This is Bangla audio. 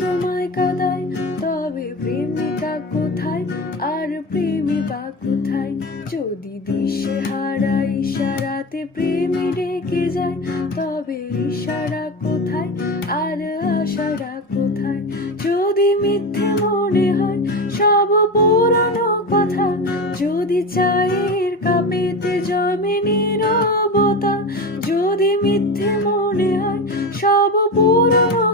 তোমায় কাঁদায়, তবে প্রেমিকা কোথায় আর প্রেমী বা কোথায়? যদি দিশে হারা ইশারাতে প্রেমী ডেকে যায়, তবে ইশারা কোথায় আর আশারা কোথায়? যদি মিথ্যে মনে হয় সব পুরানো কথা, যদি চায়ের কাপেতে জমে নীরবতা, যদি মিথ্যে মনে হয় সব পুরানো